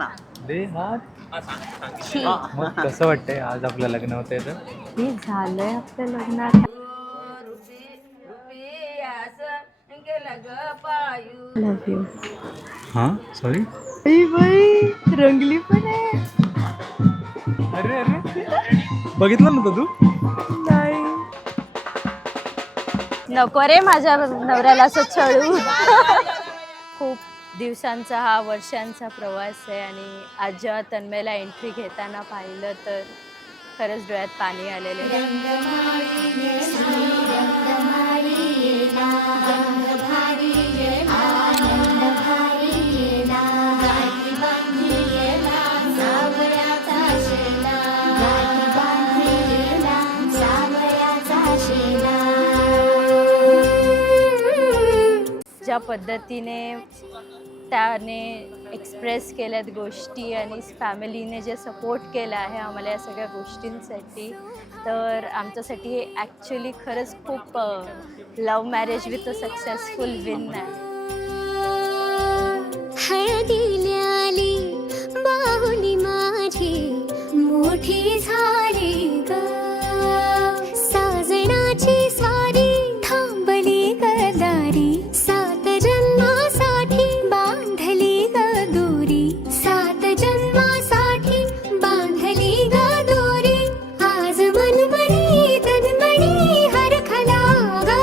ना. दे हात. मग कसं वाटतंय आज आपलं लग्न होतंय तर? हे झालंय आपल्या लग्नात. लव यू. हां सॉरी. बाई रंगली पण आहे. अरे अरे बघितलं नव्हतं तू? नाही. नको रे माझ्या नवऱ्याला असं छळू. खूप दिवसांचा हा वर्षांचा प्रवास आहे आणि आज जेव्हा तन्मयला एंट्री घेताना पाहिलं तर खरंच डोळ्यात पाणी आलेले. ज्या पद्धतीने त्याने एक्सप्रेस केल्यात गोष्टी आणि फॅमिलीने जे सपोर्ट केला आहे आम्हाला या सगळ्या गोष्टींसाठी, तर आमच्यासाठी हे ॲक्च्युली खरंच खूप love marriage with a successful win आहे. हळदील्याली बाहुली माझी मोठी झाली ग, साजणाची सारी थांबली गदारी, सात जन्मासाठी बांधली ग दोरी, सात जन्मासाठी बांधली ग दोरी, आज मनमणी तन्मणी हरखला ग.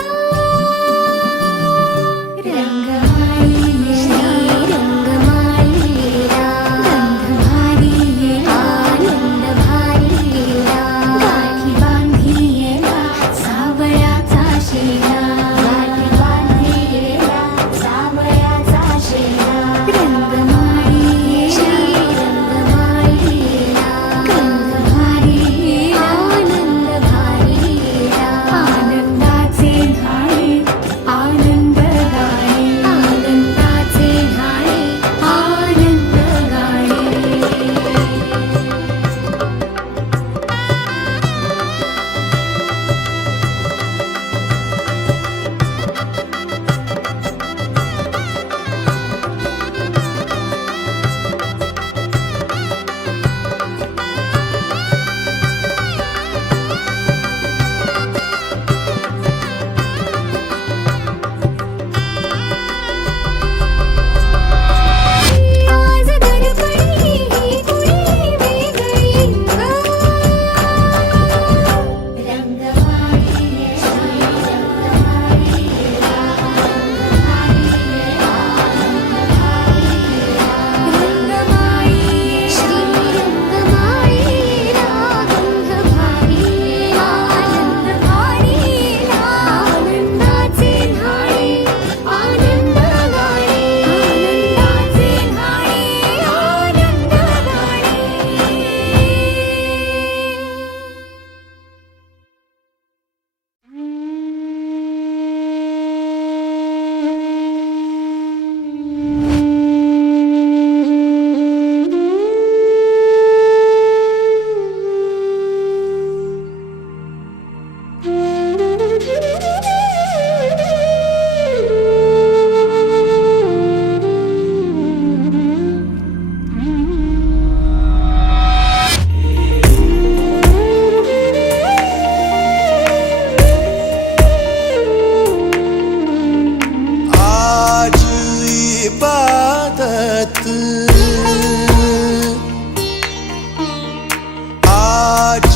आज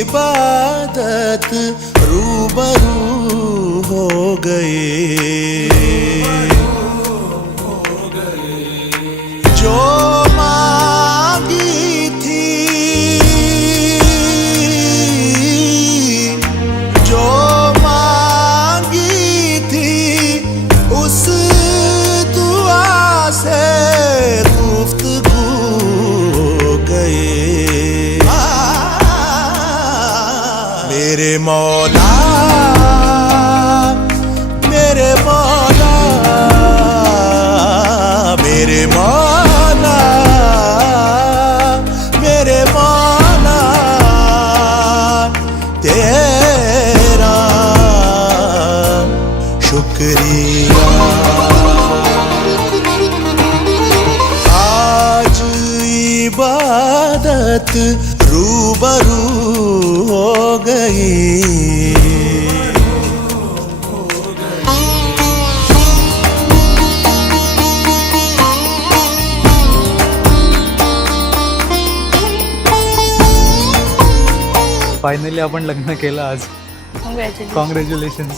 इबादत रूबरू हो गए, जो मांगी थी, जो मांगी थी, उस दुआ से गुफ्तगू हो गए। मेरे मौला, मेरे मौला, मेरे मौला, मेरे मौला, तेरा शुक्रिया। आज किस्मत रूबरू हो गई। फायनली आपण लग्न केलं आज. कॉंग्रॅच्युलेशन. कॉंग्रॅच्युलेशन्स.